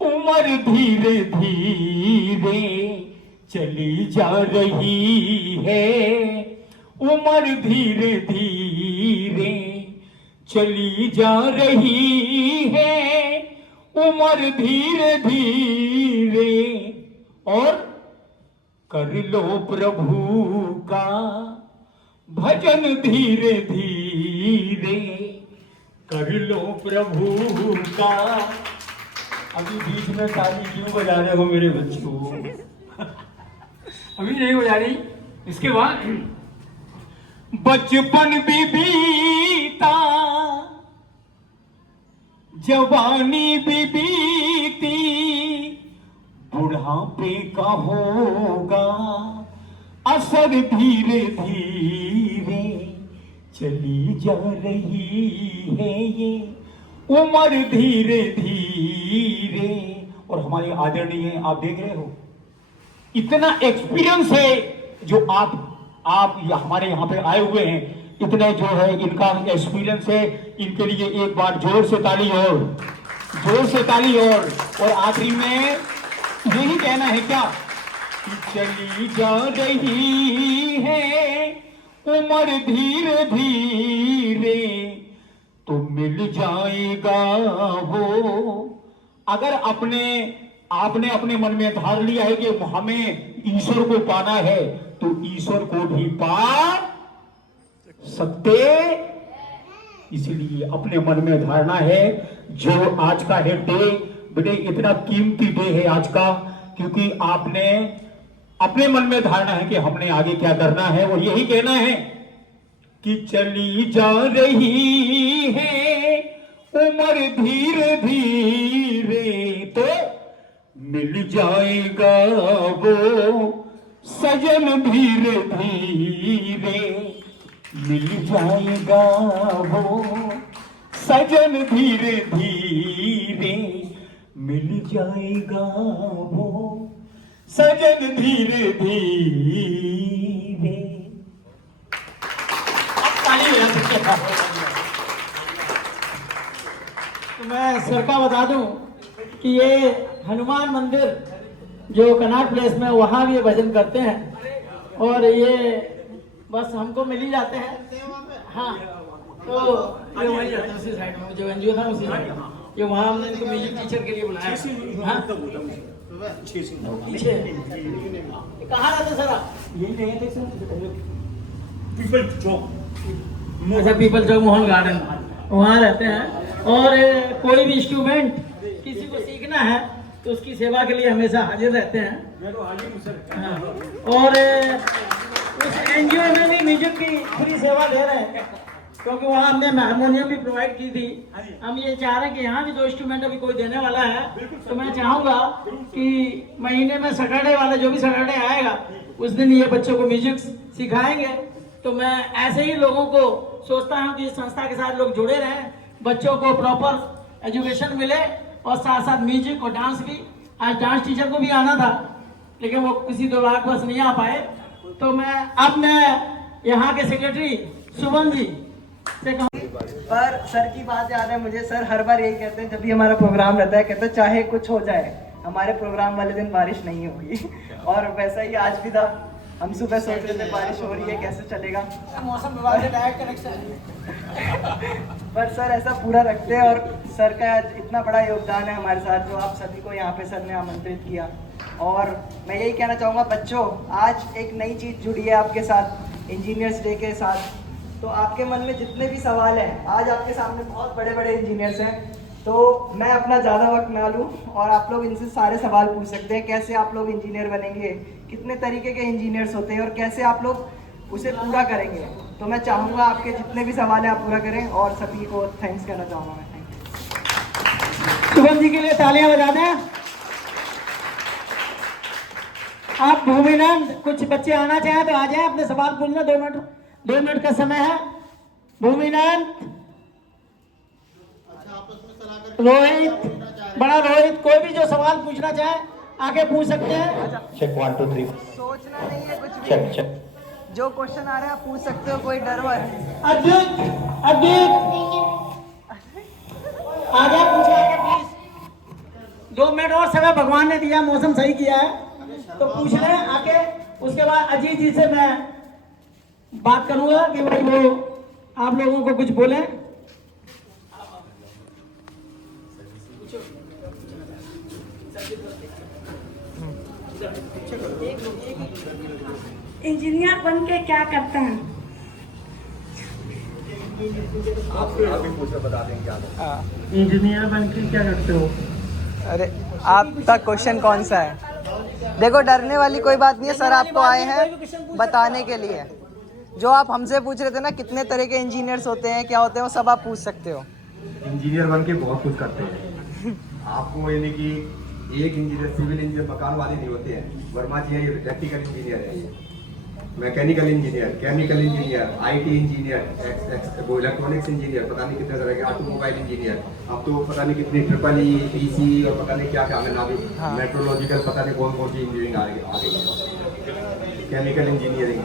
उम्र धीरे धीरे, चली जा रही है उम्र धीरे धीरे, चली जा रही है उम्र धीरे धीरे। और कर लो प्रभु का भजन धीरे धीरे, कर लो प्रभु का। अभी बीच में ताली क्यों बजा रहे हो मेरे बच्चों? अभी नहीं बजा रही। इसके बाद बचपन भी बीता, जवानी भी बीती, बुढ़ापे का होगा असर धीरे धीरे, चली जा रही है ये उम्र धीरे धीरे। और हमारे आदरणीय आप देख रहे हो इतना एक्सपीरियंस है जो आप हमारे यहाँ पे आए हुए हैं, इतने जो है इनका एक्सपीरियंस है। इनके लिए एक बार जोर से ताली और आखिरी में यही कहना है क्या कि चली जा रही है उम्र धीरे धीरे, तो मिल जाएगा वो। अगर आपने अपने मन में धार लिया है कि हमें ईश्वर को पाना है, तो ईश्वर को भी पा सकते। इसलिए अपने मन में धारणा है जो आज का है डे, बेटे इतना कीमती डे है आज का, क्योंकि आपने अपने मन में धारणा है कि हमने आगे क्या करना है। और यही कहना है कि चली जा रही है उम्र धीरे धीरे, तो मिल जाएगा वो सजन धीरे धीरे, मिल जाएगा वो सजन धीरे धीरे, मिल जाएगा वो सजन धीरे धीरे। तो मैं सर का बता दूं कि ये हनुमान मंदिर जो कनाट प्लेस में, वहाँ भी ये भजन करते हैं और ये बस हमको मिल ही जाते हैं। हाँ, तो ये वहीं जाते हैं उसी साइड में, जो एनजीओ था उसी साइड में। ये वहाँ हमने इनको म्यूजिक टीचर के लिए बुलाया। हाँ पीछे कहाँ रहते सर आप? यही नहीं थे सर, पीपल चौक। अच्छा, पीपल चौक मोहन गार्डन, वहाँ रहते हैं। और कोई भी इंस्ट्रूमेंट किसी को सीखना है तो उसकी सेवा के लिए हमेशा हाजिर रहते हैं। मैं तो हाजिर हूँ सर। हाँ, और उस एनजीओ में भी म्यूजिक की पूरी सेवा दे रहे हैं, क्योंकि वहाँ हमने हारमोनियम भी प्रोवाइड की थी। हम ये चाह रहे हैं कि यहाँ भी 2 इंस्ट्रूमेंट अभी कोई देने वाला है, तो मैं चाहूँगा कि महीने में सैटरडे वाला, जो भी सैटरडे आएगा उस दिन ये बच्चों को म्यूजिक सिखाएंगे। तो मैं ऐसे ही लोगों को सोचता हूँ कि इस संस्था के साथ लोग जुड़े रहें, बच्चों को प्रॉपर एजुकेशन मिले और साथ साथ म्यूजिक और डांस भी। आज डांस टीचर को भी आना था, लेकिन वो किसी दुर्भाग्यवश नहीं आ पाए। तो मैं यहाँ के सेक्रेटरी सुमन जी से कहूँ। पर सर की बात याद है मुझे, सर हर बार यही कहते हैं जब भी हमारा प्रोग्राम रहता है, कहते हैं चाहे कुछ हो जाए हमारे प्रोग्राम वाले दिन बारिश नहीं होगी। और वैसा ही आज भी था, हम सुबह सोच रहे थे बारिश हो रही है कैसे चलेगा, मौसम विभाग से डायरेक्ट कनेक्शन। पर सर ऐसा पूरा रखते हैं। और सर का इतना बड़ा योगदान है हमारे साथ, जो आप सभी को यहाँ पे सर ने आमंत्रित किया। और मैं यही कहना चाहूँगा बच्चों, आज एक नई चीज़ जुड़ी है आपके साथ इंजीनियर्स डे के साथ। तो आपके मन में जितने भी सवाल हैं, आज आपके सामने बहुत बड़े बड़े इंजीनियर्स हैं, तो मैं अपना ज़्यादा वक्त ना लूँ और आप लोग इनसे सारे सवाल पूछ सकते हैं, कैसे आप लोग इंजीनियर बनेंगे, कितने तरीके के इंजीनियर्स होते हैं और कैसे आप लोग उसे पूरा करेंगे। तो मैं चाहूँगा आपके जितने भी सवाल हैं आप पूरा करें और सभी को थैंक्स कहना चाहूँगा मैं। थैंक शुभम जी के लिए तालियां बजा दें। आप भूमिनंद, कुछ बच्चे आना चाहें तो आ जाएं, अपने सवाल पूछना। 2 मिनट का समय है। भूमिनंद, रोहित, बड़ा रोहित, कोई भी जो सवाल पूछना चाहे आगे पूछ सकते हैं। चेक 1 2 3। सोचना नहीं है कुछ भी, चेक। जो क्वेश्चन आ रहा है आप पूछ सकते हो, कोई डर वर। अद्भुत आ जाए, पूछे आगे प्लीज। 2 मिनट और समय भगवान ने दिया, मौसम सही किया है तो पूछ लें आके। उसके बाद अजीत जी से मैं बात करूंगा कि भाई वो आप लोगों को कुछ बोले। इंजीनियर बन के क्या करते हैं? इंजीनियर बन के क्या करते हो? अरे आपका क्वेश्चन कौन सा है? देखो डरने वाली कोई बात नहीं है सर, आपको आए हैं बताने के लिए। जो आप हमसे पूछ रहे थे ना कितने तरह के इंजीनियर्स होते हैं, क्या होते हैं, वो सब आप पूछ सकते हो। इंजीनियर बन के बहुत कुछ करते हैं आपको, यानी कि एक इंजीनियर सिविल इंजीनियर मकान वाले नहीं होते हैं। वर्मा जी है, ये इलेक्ट्रिकल इंजीनियर है, ये mechanical engineer, chemical engineer, IT engineer, वो इलेक्ट्रॉनिक्स इंजीनियर, पता नहीं कितने तरह के, ऑटोमोबाइल इंजीनियर, अब तो पता नहीं कितनी ट्रिपल पीसी और पता नहीं क्या क्या ना भी, मेट्रोलॉजिकल, पता नहीं कौन कौन सी इंजीनियरिंग आ गई है, केमिकल इंजीनियरिंग।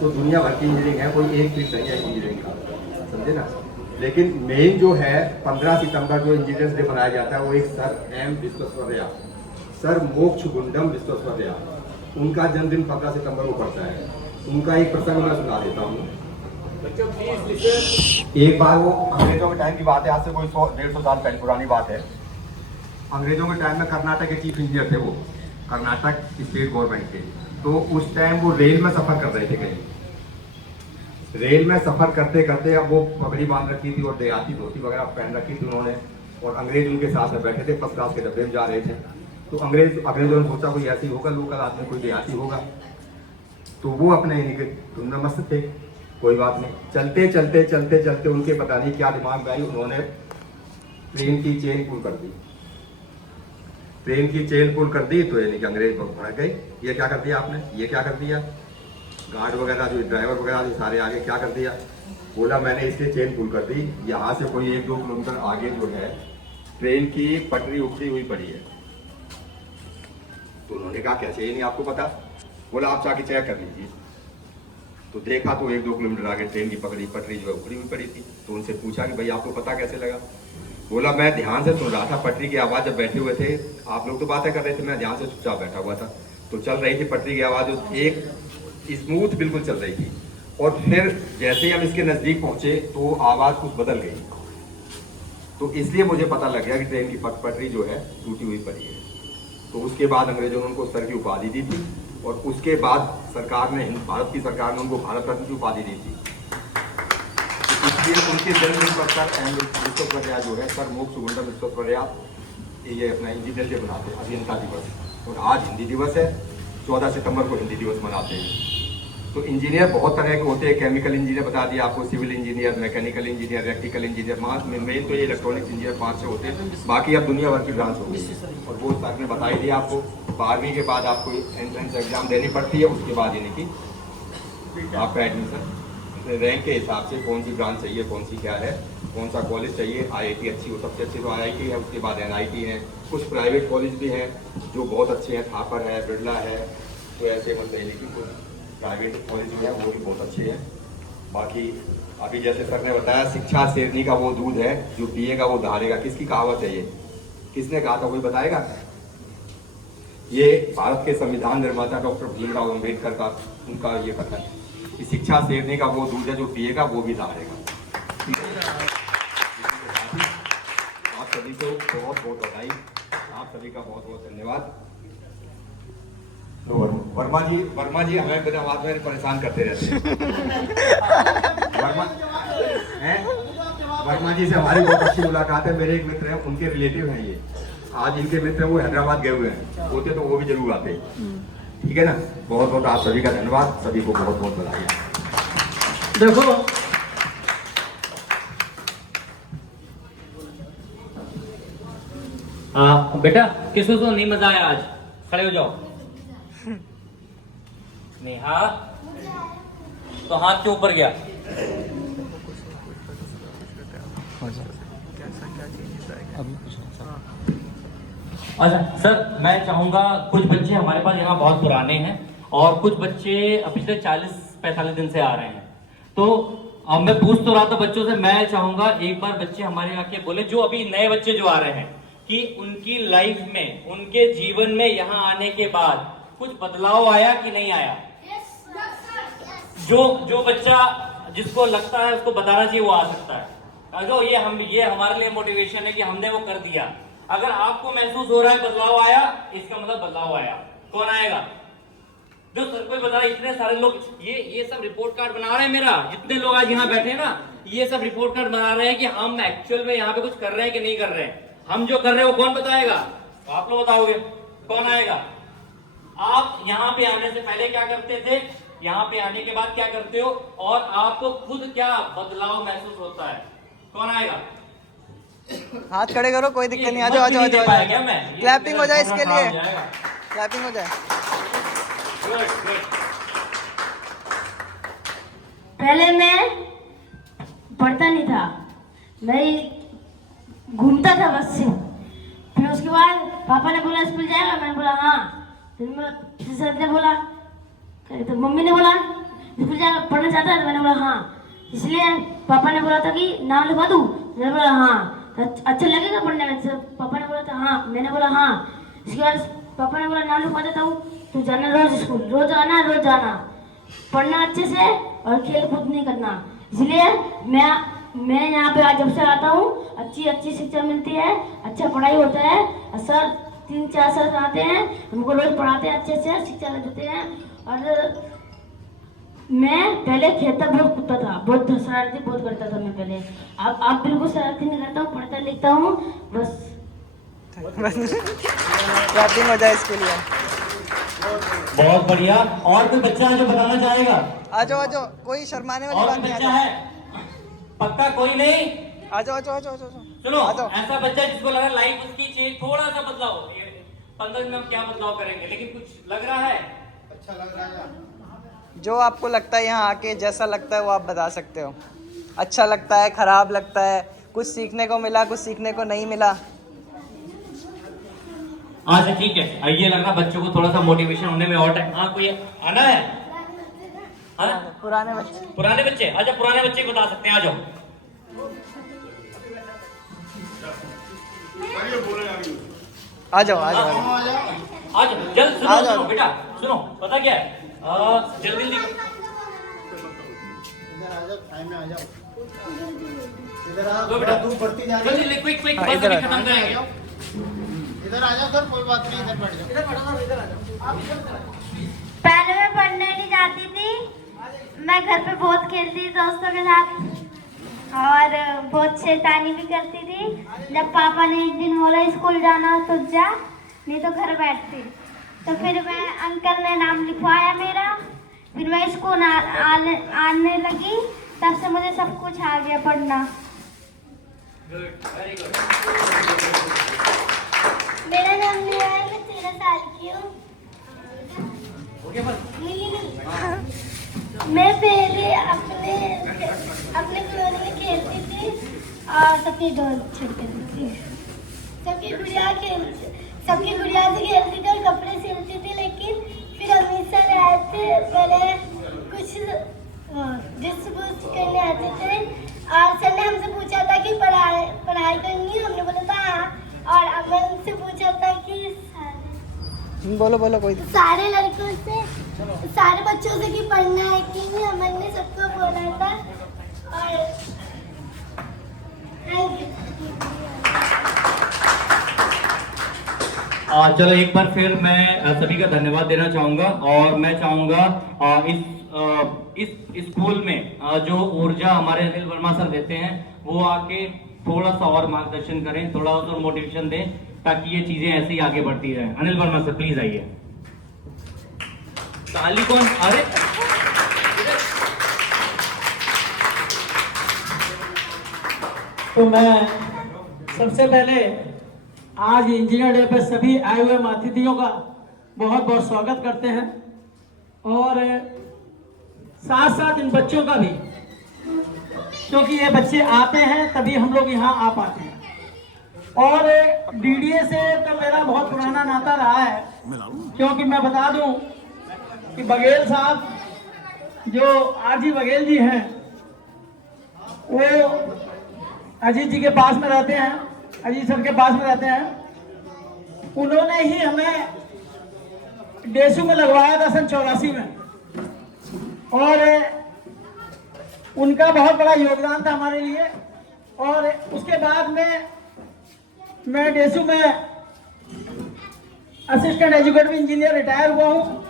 तो दुनिया भर की इंजीनियरिंग है, कोई एक फील्ड नहीं है इंजीनियरिंग का, समझे ना। लेकिन मेन जो है 15 सितंबर जो इंजीनियर्स डे मनाया जाता है वो एक sir M Visvesvaraya, sir Mokshagundam Visvesvaraya, उनका जन्मदिन 15 सितंबर को पड़ता है। उनका एक प्रसंग मैं सुना देता हूँ। एक बार वो अंग्रेजों के टाइम की बात है, आज से कोई 100-150 साल पहले पुरानी बात है। अंग्रेजों के टाइम में कर्नाटक के चीफ इंजीनियर थे वो, कर्नाटक स्टेट गवर्नमेंट के। तो उस टाइम वो रेल में सफर कर रहे थे, कहीं रेल में सफर करते करते अब वो पगड़ी बांध रखी थी और देहाती धोती वगैरह पहन रखी थी उन्होंने, और अंग्रेज उनके साथ में बैठे थे, फर्स्ट क्लास के डब्बे में जा रहे थे। तो अंग्रेजों ने सोचा कोई ऐसी होगा, लोकल आदमी कोई देहाती होगा, तो वो अपने यानी कि उनमें मस्त थे, कोई बात नहीं। चलते चलते चलते चलते उनके पता नहीं क्या दिमाग में आई, उन्होंने ट्रेन की चेन पुल कर दी। ट्रेन की चेन पुल कर दी तो यानी कि अंग्रेज भड़क गए, ये क्या कर दिया आपने, ये क्या कर दिया। गार्ड वगैरह जो ड्राइवर वगैरह जो सारे आगे क्या कर दिया, बोला मैंने इसलिए चेन पुल कर दी, यहाँ से कोई 1-2 किलोमीटर आगे जो है ट्रेन की पटरी उखड़ी हुई पड़ी है। तो उन्होंने कहा कैसे, ये नहीं आपको पता। बोला आप जाके चेक कर लीजिए। तो देखा तो 1-2 किलोमीटर आगे ट्रेन की पटरी जो है उखड़ी हुई पड़ी थी। तो उनसे पूछा कि भाई आपको पता कैसे लगा। बोला मैं ध्यान से सुन रहा था पटरी की आवाज़, जब बैठे हुए थे आप लोग तो बातें कर रहे थे, मैं ध्यान से चुपचाप बैठा हुआ था। तो चल रही थी पटरी की आवाज़, एक स्मूथ बिल्कुल चल रही थी, और फिर जैसे ही हम इसके नज़दीक पहुंचे तो आवाज़ कुछ बदल गई। तो इसलिए मुझे पता लग गया कि ट्रेन की पटरी जो है टूटी हुई पड़ी है। तो उसके बाद अंग्रेजों ने उनको सर की उपाधि दी थी, और उसके बाद सरकार ने, भारत की सरकार ने उनको भारत रत्न की उपाधि दी थी। इसलिए उनके जन्मदिन पर सर एम विश्वेश्वरैया जो है, सर मोक्षगुंडम विश्वेश्वरैया, ये अपना इंजीनियर डे मनाते हैं, अभियंता दिवस। और आज हिंदी दिवस है, 14 सितंबर को हिंदी दिवस मनाते हैं। तो इंजीनियर बहुत तरह के होते हैं, केमिकल इंजीनियर बता दिया आपको, civil engineer, mechanical engineer, electrical engineer, मेन तो ये इलेक्ट्रॉनिक्स इंजीनियर 5-6 होते हैं, बाकी अब दुनिया भर की ब्रांच हो गई है। और वो सर ने बता ही दिया आपको, 12वीं के बाद आपको एंट्रेंस एग्जाम देनी पड़ती है, उसके बाद यानी कि आपका एडमिशन रैंक के हिसाब से कौन सी ब्रांच चाहिए, कौन सी क्या है, कौन सा कॉलेज चाहिए। IIT अच्छी हो, सबसे अच्छी तो IIT है, उसके बाद NIT है, कुछ प्राइवेट कॉलेज भी हैं जो बहुत अच्छे हैं, थापर है, बिरला है, तो ऐसे मतलब लेकिन कुछ प्राइवेट कॉलेज भी है वो भी बहुत अच्छे हैं। बाकी अभी जैसे सर ने बताया, शिक्षा शेरनी का वो दूध है जो पिएगा वो धारेगा, किसकी कहावत है ये, किसने कहा था कोई बताएगा। ये भारत के संविधान निर्माता डॉक्टर भीमराव अम्बेडकर का उनका ये कथन है कि शिक्षा शेरनी का वो दूध है जो पिएगा वो भी धारेगा। आप सभी को बहुत बहुत बधाई, आप सभी का बहुत बहुत धन्यवाद। तो वर्मा जी हमें बिना बात में परेशान करते रहते हैं। वर्मा जी से हमारी बहुत अच्छी मुलाकात है। मेरे एक मित्र हैं, उनके रिलेटिव हैं ये। आज इनके मित्र हैं, वो हैदराबाद गए हुए हैं, होते तो वो भी जरूर आते। ठीक है ना। बहुत बहुत आप सभी का धन्यवाद, सभी को बहुत बहुत बधाई। देखो बेटा, किसको तो नहीं मजा आया आज? खड़े हो जाओ। नेहा, तो हाथ के ऊपर गया। अच्छा सर, मैं चाहूंगा, कुछ बच्चे हमारे पास यहाँ बहुत पुराने हैं और कुछ बच्चे पिछले 40-45 दिन से आ रहे हैं। तो अब मैं पूछ तो रहा था बच्चों से, मैं चाहूंगा एक बार बच्चे हमारे आके बोले, जो अभी नए बच्चे जो आ रहे हैं, कि उनकी लाइफ में, उनके जीवन में यहाँ आने के बाद कुछ बदलाव आया कि नहीं आया। जो बच्चा जिसको लगता है उसको बताना चाहिए, वो आ सकता है। अगर ये हमारे लिए मोटिवेशन है कि हमने वो कर दिया। अगर आपको महसूस हो रहा है बदलाव आया, इसका मतलब बदलाव आया। कौन आएगा? जो सर को बता रहा है, इतने सारे लोग ये सब रिपोर्ट कार्ड बना रहे हैं। मेरा जितने लोग आज यहाँ बैठे हैं ना, ये सब रिपोर्ट कार्ड बना रहे हैं कि हम एक्चुअल में यहाँ पे कुछ कर रहे हैं कि नहीं कर रहे हैं। हम जो कर रहे हैं वो कौन बताएगा? आप लोग बताओगे। कौन आएगा? आप यहाँ पे आने से पहले क्या करते थे, यहाँ पे आने के बाद क्या करते हो, और आपको खुद क्या बदलाव महसूस होता है? कौन आएगा? हाथ खड़े करो, कोई दिक्कत नहीं। आ जाओ, आ जाओ, आ जाओ। क्लैपिंग हो जाए इसके लिए, क्लैपिंग हो जाए। पहले मैं पढ़ता नहीं था, मैं घूमता था बस से। फिर उसके बाद पापा ने बोला स्कूल जाएगा, मैंने बोला हाँ। फिर सर ने बोला, तो मम्मी ने बोला स्कूल जाएगा, पढ़ना चाहता है? तो मैंने बोला हाँ। इसलिए पापा ने बोला था कि नाम लिखवा दूँ, मैंने बोला हाँ। अच्छा लगेगा पढ़ने में? पापा ने बोला था हाँ, मैंने बोला हाँ। इसके बाद पापा ने बोला नाम लिखवा देता हूँ, तू जाना रोज स्कूल, रोज आना, रोज जाना, पढ़ना अच्छे से और खेल कूद नहीं करना। इसलिए मैं यहाँ पे आज जब से आता हूँ, अच्छी शिक्षा मिलती है, अच्छा पढ़ाई होता है। सर 3-4 सर आते हैं, हमको रोज पढ़ाते हैं, अच्छे से शिक्षा देते हैं। और मैं पहले खेलता बहुत कूदता था, बहुत शरारती बहुत करता था मैं पहले। अब बिल्कुल शरारती नहीं करता हूँ, पढ़ता लिखता हूँ बस। क्लैपिंग हो जाए इसके लिए। बहुत बढ़िया। और कोई बच्चा है जो बताना चाहेगा? आ जाओ, आ जाओ, कोई शर्माने वाली बात नहीं। बच्चा है पक्का? कोई नहीं? आ जाओ, आ जाओ, आ जाओ। सुनो, ऐसा बच्चा जिसको लग रहा है लाइफ उसकी चाहिए थोड़ा सा बदलाव, 15 दिन में हम क्या बदलाव करेंगे, लेकिन कुछ लग रहा है, अच्छा लग रहा है। जो आपको लगता है यहाँ आके जैसा लगता है वो आप बता सकते हो। अच्छा लगता है, खराब लगता है, कुछ सीखने को मिला, कुछ सीखने को नहीं मिला। अच्छा ठीक है, ये लग रहा बच्चों को थोड़ा सा मोटिवेशन होने में और टाइम। हाँ, कोई आना है? हाँ? पुराने बच्चे। अच्छा, पुराने बच्चे बता सकते हैं, आ जाओ। आ जाओ, आ जाओ, आ जाओ, जल्द सुनो बेटा, सुनो, पता क्या है, जल्दी खत्म करेंगे। इधर आ जाओ सर, कोई बात नहीं, इधर बैठ जाओ। पहले मैं पढ़ने नहीं जाती थी, मैं घर पे बहुत खेलती थी दोस्तों के साथ और बहुत शैतानी भी करती थी। जब पापा ने एक दिन बोला स्कूल जाना तो जा, नहीं तो घर बैठती। तो फिर मैं अंकल ने नाम लिखवाया मेरा, फिर मैं स्कूल आने लगी, तब से मुझे सब कुछ आ गया पढ़ना। मेरा नाम लिया है, मैं 13 साल की हूँ। मैं पहले अपने कॉलोनी में खेलती थी और सबकी डोर छिड़कती थी, सबकी गुड़िया से खेलती थी और कपड़े सिलती थी। लेकिन फिर अमित सर आए थे, पहले कुछ डिस्ट्रीब्यूट करने आते थे और सर ने हमसे पूछा था कि पढ़ाई करनी है, हमने बोला था हाँ। और अमन से पूछा था कि बोलो कोई सारे लड़कों से, सारे बच्चों से कि पढ़ना है कि नहीं, अमन ने सबको बोला था। और चलो एक बार फिर मैं सभी का धन्यवाद देना चाहूंगा और मैं चाहूंगा इस स्कूल में जो ऊर्जा हमारे अनिल वर्मा सर देते हैं वो आके थोड़ा सा और मार्गदर्शन करें, थोड़ा और मोटिवेशन दें, ताकि ये चीजें ऐसे ही आगे बढ़ती रहें। अनिल वर्मा सर प्लीज आइए। ताली कौन? अरे तो मैं सबसे पहले आज इंजीनियर डे पे सभी आए हुए अतिथियों का बहुत बहुत स्वागत करते हैं, और साथ साथ इन बच्चों का भी, क्योंकि ये बच्चे आते हैं तभी हम लोग यहाँ आ पाते हैं। और डीडीए से तो मेरा बहुत पुराना नाता रहा है, क्योंकि मैं बता दूं कि बघेल साहब, जो आरजी बघेल जी हैं, वो अजीत जी के पास में रहते हैं, अजीत सर के पास में रहते हैं। उन्होंने ही हमें डेसू में लगवाया था सन 84 में, और उनका बहुत बड़ा योगदान था हमारे लिए। और उसके बाद में मैं डेसू में असिस्टेंट एजुकेटिव इंजीनियर रिटायर हुआ हूँ।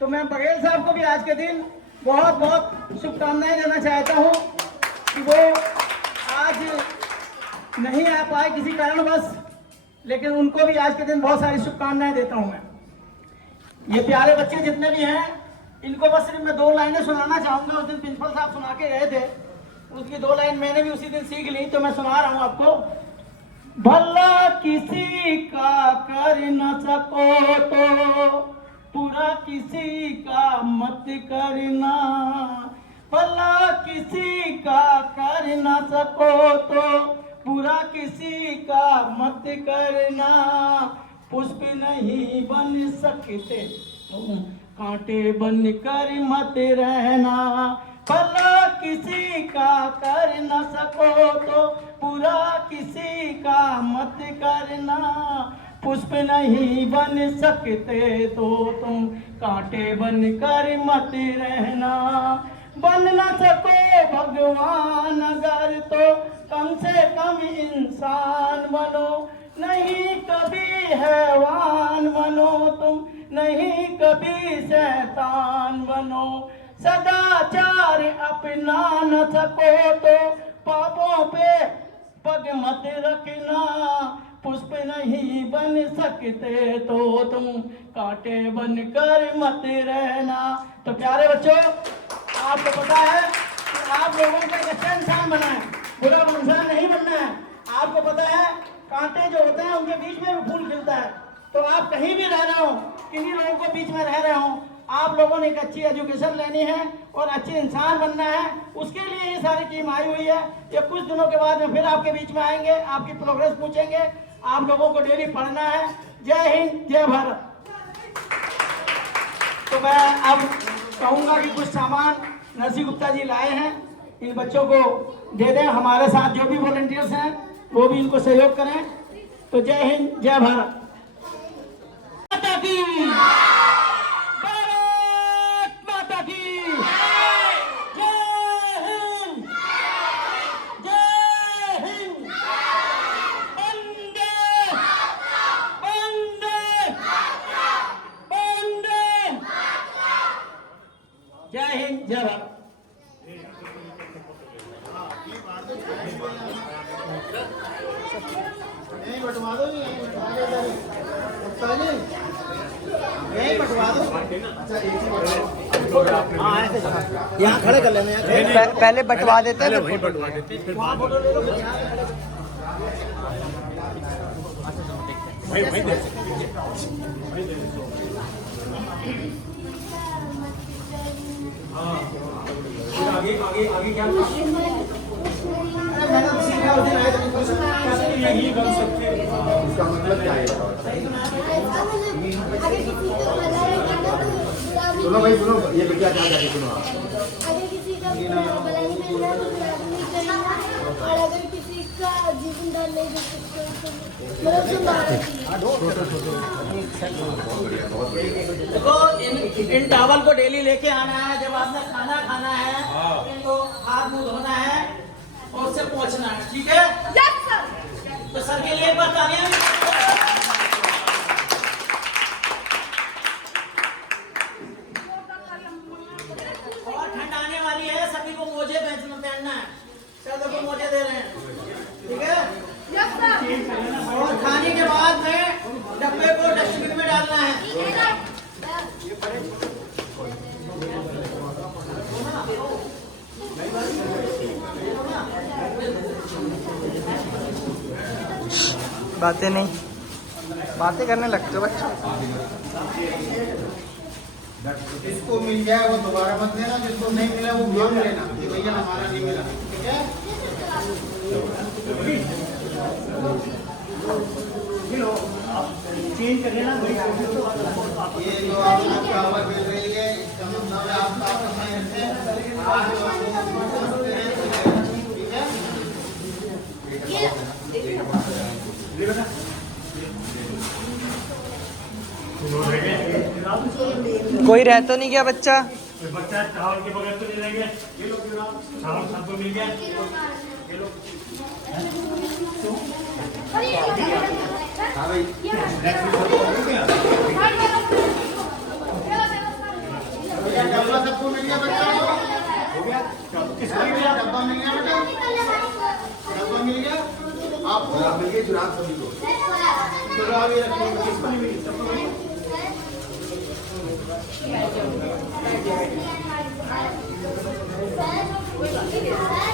तो मैं बघेल साहब को भी आज के दिन बहुत बहुत शुभकामनाएं देना चाहता हूँ कि वो आज नहीं आ पाए किसी कारणवश, लेकिन उनको भी आज के दिन बहुत सारी शुभकामनाएं देता हूँ मैं। ये प्यारे बच्चे जितने भी हैं, इनको बस सिर्फ मैं 2 लाइनें सुनाना चाहूँगा। उस दिन प्रिंसिपल साहब सुना के गए थे, उसकी 2 लाइन मैंने भी उसी दिन सीख ली, तो मैं सुना रहा हूँ आपको। भला किसी का कर न सको तो पूरा किसी का मत करना, भला किसी का कर न सको तो पूरा किसी का मत करना। पुष्प नहीं बन सकते तुम कांटे बन कर मत रहना, भला किसी का कर न सको तो पूरा किसी का मत करना। पुष्प नहीं बन सकते तो तुम कांटे बन कर मत रहना। बन न सको भगवान अगर तो कम से कम इंसान बनो, नहीं कभी हैवान बनो तुम, नहीं कभी शैतान बनो। सदाचार अपना न सको तो पापों पे पग मत रखना, पुष्प नहीं बन सकते तो तुम कांटे बन कर मत रहना। तो प्यारे बच्चों, आपको पता है कि आप लोगों को एक अच्छा इंसान बनना है, बुरा इंसान नहीं बनना है। आपको पता है कांटे जो होते हैं उनके बीच में भी फूल खिलता है। तो आप कहीं भी रह रहे हो, किन्हीं लोगों के बीच में रह रहे हो, आप लोगों ने एक अच्छी एजुकेशन लेनी है और अच्छे इंसान बनना है। उसके लिए ये सारी टीम आई हुई है। ये कुछ दिनों के बाद में फिर आपके बीच में आएंगे, आपकी प्रोग्रेस पूछेंगे। आप लोगों को डेली पढ़ना है। जय हिंद, जय भारत। तो मैं अब कहूँगा कि कुछ सामान नरसिंह गुप्ता जी लाए हैं, इन बच्चों को दे दें। हमारे साथ जो भी वॉलंटियर्स हैं वो भी इनको सहयोग करें। तो जय हिंद, जय भारत। माता की भारत माता की जय हिंद, जय हिंद। वंदे वंदे वंदे। जय हिंद, जय भारत। यहीं बंटवा दो, यहीं बंटवा दो। यहाँ खड़े कर लेना, पहले बंटवा देते हैं, वहीं बंटवा देते हैं, फिर फोटो ले लो। वहीं दे आगे आगे आगे क्या मैंने सीखा उस दिन आए थे, कैसे यही बन सकते हैं। इसका मतलब क्या है? सुनो भाई, सुनो, ये बिटिया क्या कहती, सुनो आप। अगर किसी का भला नहीं मिल रहा तो बुरा भी नहीं करना, और अगर किसी का जीवन दान नहीं दे सकते तो मतलब देखो, इन टावल को डेली लेके आना है। जब आपने खाना खाना है तो हाथ मुंह धोना है और उससे पहुंचना है, ठीक है? Yes sir. तो सर के लिए एक बार तालियां। और ठंड आने वाली है, सभी को मोजे पहनना है। देखो मोटे दे रहे हैं, ठीक है। और खाने के बाद में डब्बे को डस्टबिन में डालना है। बातें नहीं, बातें करने लगते हो बच्चों। जिसको मिल जाए वो दोबारा मत लेना, जिसको नहीं मिला वो मांग लेना कि भैया हमारा नहीं मिला, ठीक है। चेंज कर लेना। ये जो आपको चावल मिल रही है इसका मतलब है आपका आपस में ऐसे आज ठीक है। कोई रह तो नहीं गया बच्चा? बच्चा चावल के बगैर तो नहीं रहेंगे। ये लोग चावल सबको मिल गया। ये लोग डब्बा सबको मिल गया बच्चा? हो गया? किसको मिल गया? डब्बा मिल गया बेटा? डब्बा मिल गया? आपको मिल गया जुराब सभी को। जुराब ये रखिए, किसको नहीं मिली? सबको मिली? Thank you.